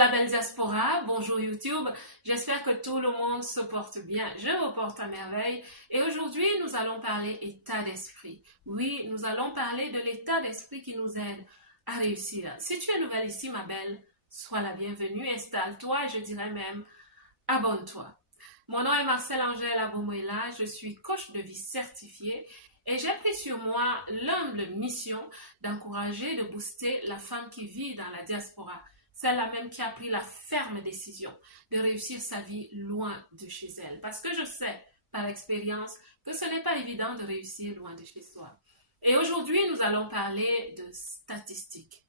la belle diaspora, bonjour YouTube, j'espère que tout le monde se porte bien, je me porte à merveille et aujourd'hui nous allons parler état d'esprit. Oui, nous allons parler de l'état d'esprit qui nous aide à réussir. Si tu es nouvelle ici ma belle, sois la bienvenue, installe-toi et je dirais même abonne-toi. Mon nom est Marcel Angèle Aboumouela, je suis coach de vie certifié et j'ai pris sur moi l'humble mission d'encourager, de booster la femme qui vit dans la diaspora. Celle-là même qui a pris la ferme décision de réussir sa vie loin de chez elle. Parce que je sais par expérience que ce n'est pas évident de réussir loin de chez soi. Et aujourd'hui, nous allons parler de statistiques.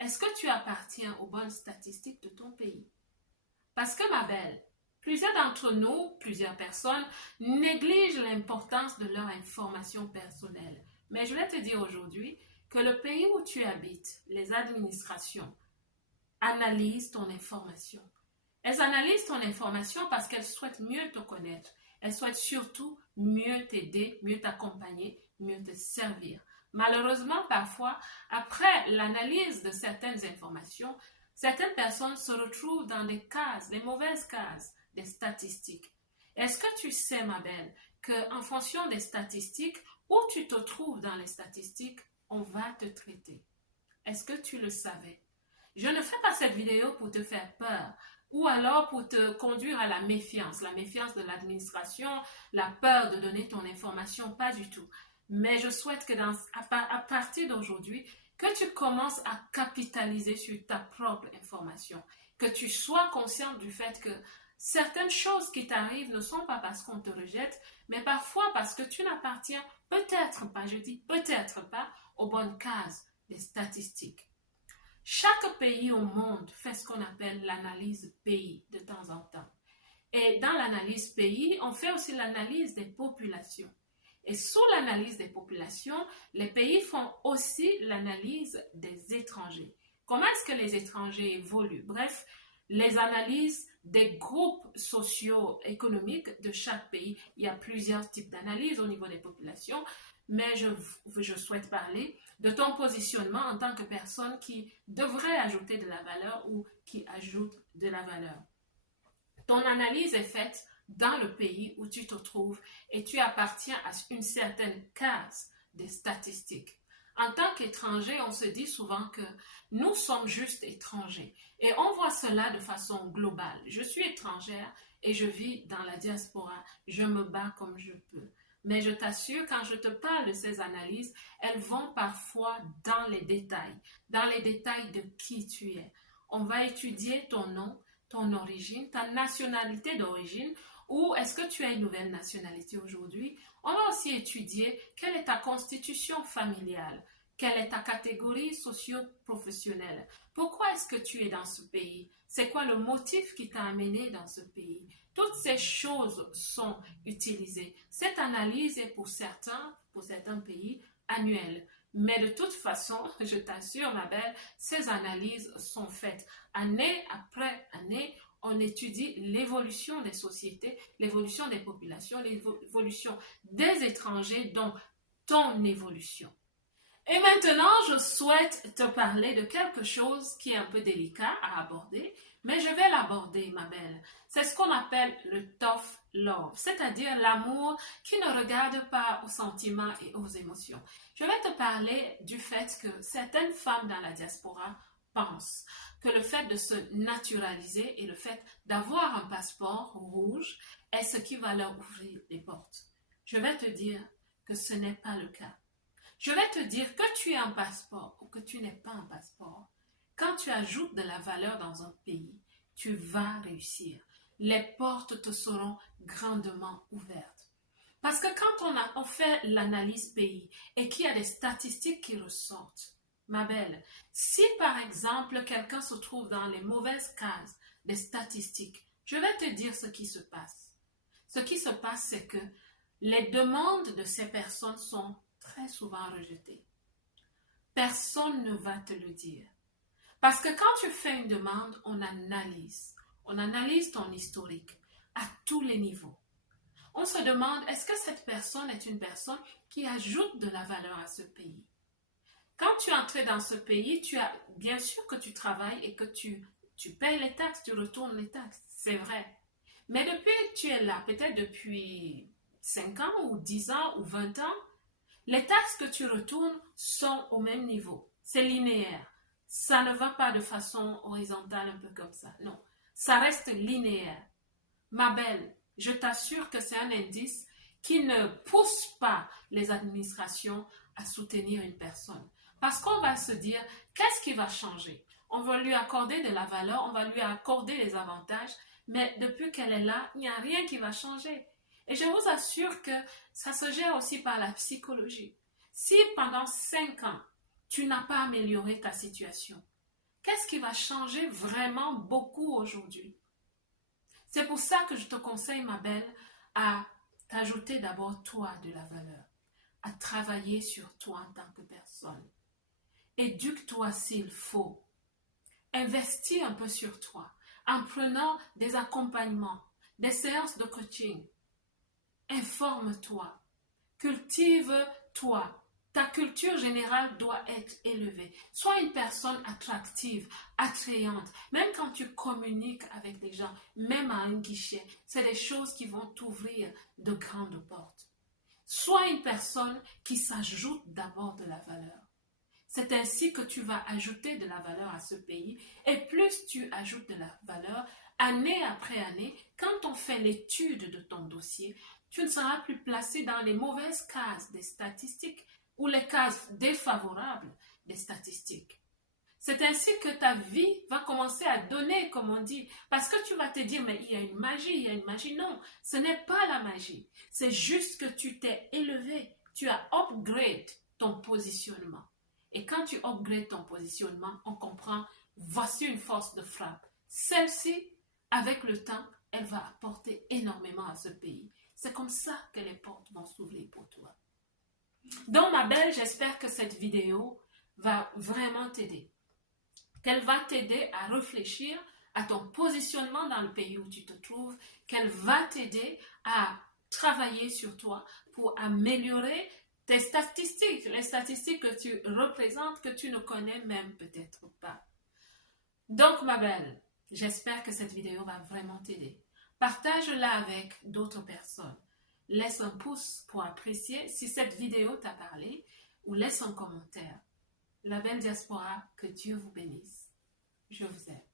Est-ce que tu appartiens aux bonnes statistiques de ton pays? Parce que ma belle, plusieurs d'entre nous, plusieurs personnes, négligent l'importance de leur information personnelle. Mais je vais te dire aujourd'hui que le pays où tu habites, les administrations, analysent ton information. Elles analysent ton information parce qu'elles souhaitent mieux te connaître. Elles souhaitent surtout mieux t'aider, mieux t'accompagner, mieux te servir. Malheureusement, parfois, après l'analyse de certaines informations, certaines personnes se retrouvent dans des cases, des mauvaises cases, des statistiques. Est-ce que tu sais, ma belle, qu'en fonction des statistiques, où tu te trouves dans les statistiques, on va te traiter? Est-ce que tu le savais? Je ne fais pas cette vidéo pour te faire peur ou alors pour te conduire à la méfiance de l'administration, la peur de donner ton information, pas du tout. Mais je souhaite que à partir d'aujourd'hui, que tu commences à capitaliser sur ta propre information, que tu sois consciente du fait que certaines choses qui t'arrivent ne sont pas parce qu'on te rejette, mais parfois parce que tu n'appartiens peut-être pas, je dis peut-être pas, aux bonnes cases des statistiques. Chaque pays au monde fait ce qu'on appelle l'analyse pays de temps en temps. Et dans l'analyse pays, on fait aussi l'analyse des populations. Et sous l'analyse des populations, les pays font aussi l'analyse des étrangers. Comment est-ce que les étrangers évoluent? Bref, les analyses des groupes socio-économiques de chaque pays. Il y a plusieurs types d'analyses au niveau des populations, mais je souhaite parler de ton positionnement en tant que personne qui devrait ajouter de la valeur ou qui ajoute de la valeur. Ton analyse est faite dans le pays où tu te trouves et tu appartiens à une certaine case des statistiques. En tant qu'étranger, on se dit souvent que nous sommes juste étrangers et on voit cela de façon globale. Je suis étrangère et je vis dans la diaspora. Je me bats comme je peux. Mais je t'assure, quand je te parle de ces analyses, elles vont parfois dans les détails de qui tu es. On va étudier ton nom, ton origine, ta nationalité d'origine, ou est-ce que tu as une nouvelle nationalité aujourd'hui? On va aussi étudier quelle est ta constitution familiale, quelle est ta catégorie socio-professionnelle. Pourquoi est-ce que tu es dans ce pays? C'est quoi le motif qui t'a amené dans ce pays? Toutes ces choses sont utilisées. Cette analyse est pour certains pays, annuelle. Mais de toute façon, je t'assure, ma belle, ces analyses sont faites année après année. On étudie l'évolution des sociétés, l'évolution des populations, l'évolution des étrangers, donc ton évolution. Et maintenant, je souhaite te parler de quelque chose qui est un peu délicat à aborder, mais je vais l'aborder, ma belle. C'est ce qu'on appelle le tough love, c'est-à-dire l'amour qui ne regarde pas aux sentiments et aux émotions. Je vais te parler du fait que certaines femmes dans la diaspora pensent que le fait de se naturaliser et le fait d'avoir un passeport rouge est ce qui va leur ouvrir les portes. Je vais te dire que ce n'est pas le cas. Je vais te dire que tu aies un passeport ou que tu n'aies pas un passeport. Quand tu ajoutes de la valeur dans un pays, tu vas réussir. Les portes te seront grandement ouvertes. Parce que quand on fait l'analyse pays et qu'il y a des statistiques qui ressortent, ma belle, si par exemple quelqu'un se trouve dans les mauvaises cases des statistiques, je vais te dire ce qui se passe. Ce qui se passe, c'est que les demandes de ces personnes sont très souvent rejetées. Personne ne va te le dire. Parce que quand tu fais une demande, on analyse ton historique à tous les niveaux. On se demande, est-ce que cette personne est une personne qui ajoute de la valeur à ce pays? Quand tu es entré dans ce pays, tu as bien sûr que tu travailles et que tu Tu payes les taxes, tu retournes les taxes, c'est vrai. Mais depuis que tu es là, peut-être depuis 5 ans ou 10 ans ou 20 ans, les taxes que tu retournes sont au même niveau. C'est linéaire. Ça ne va pas de façon horizontale, un peu comme ça. Non, ça reste linéaire. Ma belle, je t'assure que c'est un indice qui ne pousse pas les administrations à soutenir une personne. Parce qu'on va se dire, qu'est-ce qui va changer? On va lui accorder de la valeur, on va lui accorder des avantages, mais depuis qu'elle est là, il n'y a rien qui va changer. Et je vous assure que ça se gère aussi par la psychologie. Si pendant 5 ans, tu n'as pas amélioré ta situation, qu'est-ce qui va changer vraiment beaucoup aujourd'hui? C'est pour ça que je te conseille, ma belle, à t'ajouter d'abord toi de la valeur, à travailler sur toi en tant que personne. Éduque-toi s'il faut. Investis un peu sur toi en prenant des accompagnements, des séances de coaching. Informe-toi, cultive-toi. Ta culture générale doit être élevée. Sois une personne attractive, attrayante. Même quand tu communiques avec des gens, même à un guichet, c'est des choses qui vont t'ouvrir de grandes portes. Sois une personne qui s'ajoute d'abord de la valeur. C'est ainsi que tu vas ajouter de la valeur à ce pays. Et plus tu ajoutes de la valeur, année après année, quand on fait l'étude de ton dossier, tu ne seras plus placé dans les mauvaises cases des statistiques ou les cases défavorables des statistiques. C'est ainsi que ta vie va commencer à donner, comme on dit, parce que tu vas te dire, mais il y a une magie, il y a une magie. Non, ce n'est pas la magie. C'est juste que tu t'es élevé, tu as upgrade ton positionnement. Et quand tu upgrades ton positionnement, on comprend, voici une force de frappe. Celle-ci, avec le temps, elle va apporter énormément à ce pays. C'est comme ça que les portes vont s'ouvrir pour toi. Donc, ma belle, j'espère que cette vidéo va vraiment t'aider. Qu'elle va t'aider à réfléchir à ton positionnement dans le pays où tu te trouves. Qu'elle va t'aider à travailler sur toi pour améliorer tes statistiques, les statistiques que tu représentes, que tu ne connais même peut-être pas. Donc, ma belle, j'espère que cette vidéo va vraiment t'aider. Partage-la avec d'autres personnes. Laisse un pouce pour apprécier si cette vidéo t'a parlé ou laisse un commentaire. La belle diaspora, que Dieu vous bénisse. Je vous aime.